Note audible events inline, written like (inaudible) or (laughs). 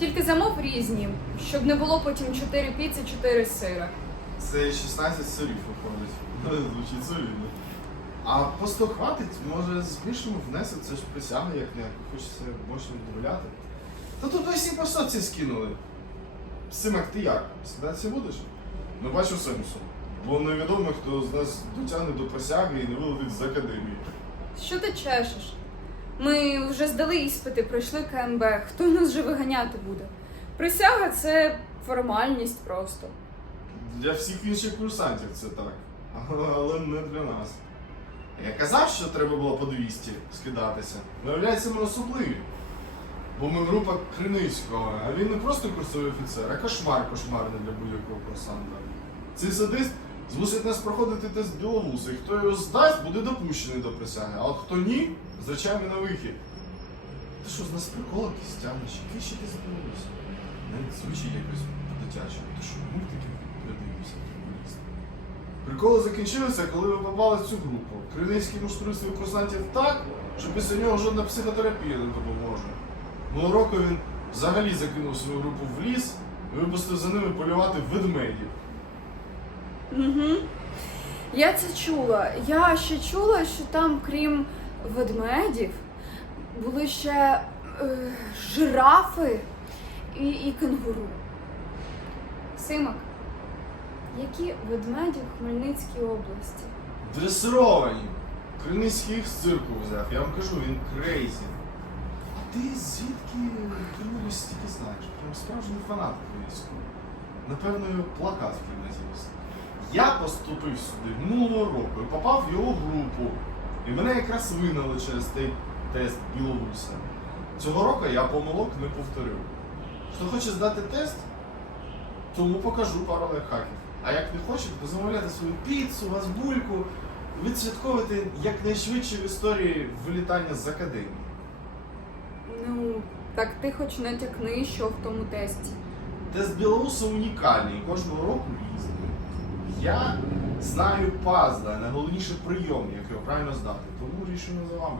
Тільки замов різні, щоб не було потім 4 піци, 4 сира. Це 16 сирів виходить. (laughs) Звучить солідно. А просто хватить, може збільшимо внесок, це ж присяга як не хочеться мощно додавляти. Та тут всі по соці скинули. Симак, ти як? Скидатися будеш? Не бачу сенсу. Бо невідомо, хто з нас дотягне до присяги і не вилетить з академії. Що ти чешеш? Ми вже здали іспити, пройшли КМБ. Хто нас вже виганяти буде? Присяга це формальність просто. Для всіх інших курсантів це так. Але не для нас. Я казав, що треба було по 200 скидатися. Виявляється, ми особливі. Бо ми група Криницького, а він не просто курсовий офіцер, а кошмар кошмарний для будь-якого курсанта. Цей садист змусить нас проходити тест біловуса, і хто його здасть, буде допущений до присяги, а от хто ні, з речами на вихід. Ти що, з нас приколи якісь тягнеш? Який ще ти забилося? Навіть звучить якось по-дитячому. Ти що, мультики придивився? Приколи закінчилися, коли ви попали в цю групу. Криницький муштрує своїх курсантів так, що після нього жодна психотерапія не допоможе. Минулого року він взагалі закинув свою групу в ліс і випустив за ними полювати ведмедів. Угу. Я це чула. Я ще чула, що там, крім ведмедів, були ще е, жирафи і, і кенгуру. Симок, які ведмеді в Хмельницькій області? Дресировані. Криницький їх з цирку взяв. Я вам кажу, він крейзі. А ти звідки Кривого стільки знаєш? Прям справжній фанат Криницького. Напевно, плакат в кімнаті. Я поступив сюди минулого року і попав в його групу. І мене якраз вигнали через той тест Білоруса. Цього року я помилок не повторив. Хто хоче здати тест, тому покажу пару лайфхаків. А як не хоче, то замовляти свою піцу, газбульку, відсвятковувати якнайшвидше в історії вилітання з академії. Ну, так ти хоч натякни, що в тому тесті. Тест Білоруса унікальний, кожного року різний. Я знаю пазда, найголовніше прийом, як його правильно здати, тому рішення за вами.